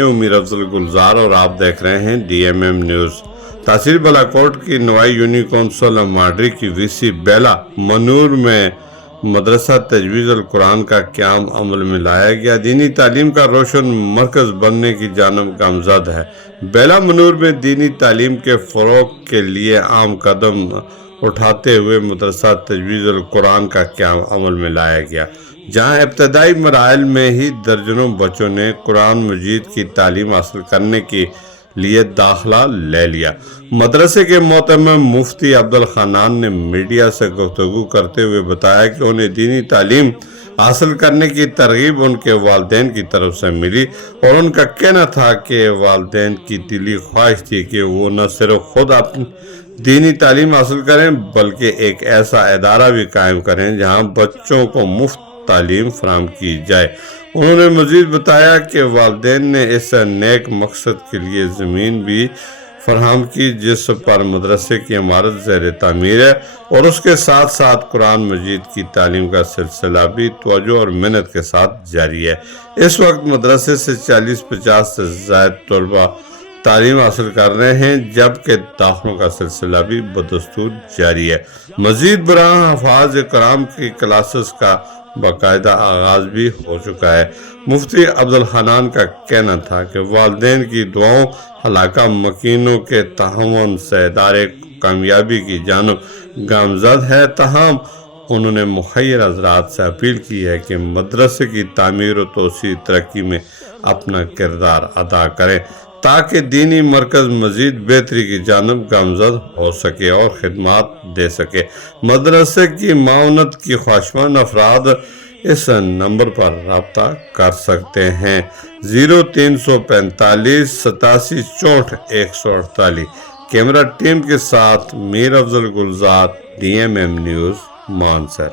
امیر افضل گلزار اور آپ دیکھ رہے ہیں ڈی ایم ایم نیوز۔ تحصیل بالاکوٹ کی نوائی یونی کونسل ماڈری کی وی سی بیلا منور میں مدرسہ تجویز القرآن کا قیام عمل میں لایا گیا، دینی تعلیم کا روشن مرکز بننے کی جانب گامزد ہے۔ بیلا منور میں دینی تعلیم کے فروغ کے لیے عام قدم اٹھاتے ہوئے مدرسہ تجویز القرآن کا قیام عمل میں لایا گیا، جہاں ابتدائی مراحل میں ہی درجنوں بچوں نے قرآن مجید کی تعلیم حاصل کرنے کے لیے داخلہ لے لیا۔ مدرسے کے معتمم مفتی عبدالحنان نے میڈیا سے گفتگو کرتے ہوئے بتایا کہ انہیں دینی تعلیم حاصل کرنے کی ترغیب ان کے والدین کی طرف سے ملی، اور ان کا کہنا تھا کہ والدین کی دلی خواہش تھی کہ وہ نہ صرف خود اپنی دینی تعلیم حاصل کریں بلکہ ایک ایسا ادارہ بھی قائم کریں جہاں بچوں کو مفت تعلیم فراہم کی جائے۔ انہوں نے مزید بتایا کہ والدین نے اس نیک مقصد کے لیے زمین بھی فراہم کی جس پر مدرسے کی عمارت زیر تعمیر ہے، اور اس کے ساتھ ساتھ قرآن مجید کی تعلیم کا سلسلہ بھی توجہ اور محنت کے ساتھ جاری ہے۔ اس وقت مدرسے سے 40-50 سے زائد طلبہ تعلیم حاصل کر رہے ہیں، جبکہ داخلوں کا سلسلہ بھی بدستور جاری ہے۔ مزید برآں حفاظ کرام کی کلاسز کا باقاعدہ آغاز بھی ہو چکا ہے۔ مفتی عبدالحنان کا کہنا تھا کہ والدین کی دعاؤں، حلقہ مکینوں کے تعاون سے ادارے کامیابی کی جانب گامزد ہے، تاہم انہوں نے مخیر حضرات سے اپیل کی ہے کہ مدرسے کی تعمیر و توسیع ترقی میں اپنا کردار ادا کریں تاکہ دینی مرکز مزید بہتری کی جانب گامزد ہو سکے اور خدمات دے سکے۔ مدرسے کی معاونت کی خواہشمند افراد اس نمبر پر رابطہ کر سکتے ہیں: 0345 87 64 148۔ کیمرہ ٹیم کے ساتھ Mir Afzal Gulzar, D M M news, Mansar.